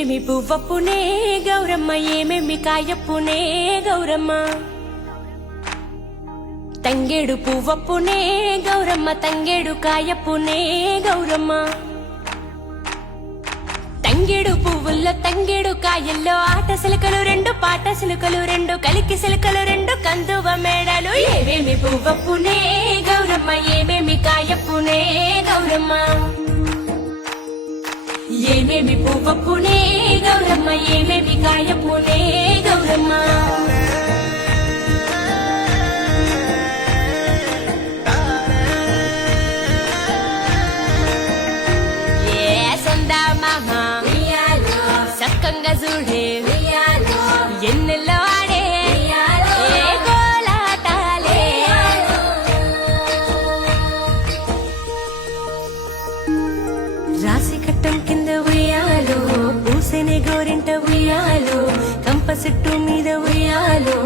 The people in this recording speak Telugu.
ఏవేమి పువ్వప్పునే గౌరమ్మ ఏమేమి కాయప్పునే గౌరమ్మ తంగేడు పువ్వప్పునే గౌరమ్మ తంగేడు కాయప్పునే గౌరమ్మ తంగేడు పువ్వుల్లో తంగేడు కాయల్లో ఆట సిలకలు రెండు పాట సిలుకలు రెండు కలికి సిలకలు రెండు కందువ మేడలు ఏవేమి పువ్వప్పునే గౌరమ్మ ఏమేమి కాయప్పునే గౌరమ్మ ఏమేమి పువ్వప్పునే గౌరమ్మ ఏమేమి కాయప్పునే గౌరమ్మ సక్కంగా చూడే ఎన్నెల్లో ఆడే కోలాటాలే రాసి కట్టం కింద ఉయ్యాలో పూసెనే గోరింట ఉయ్యాలో కంప చెట్టు మీద ఉయ్యాలో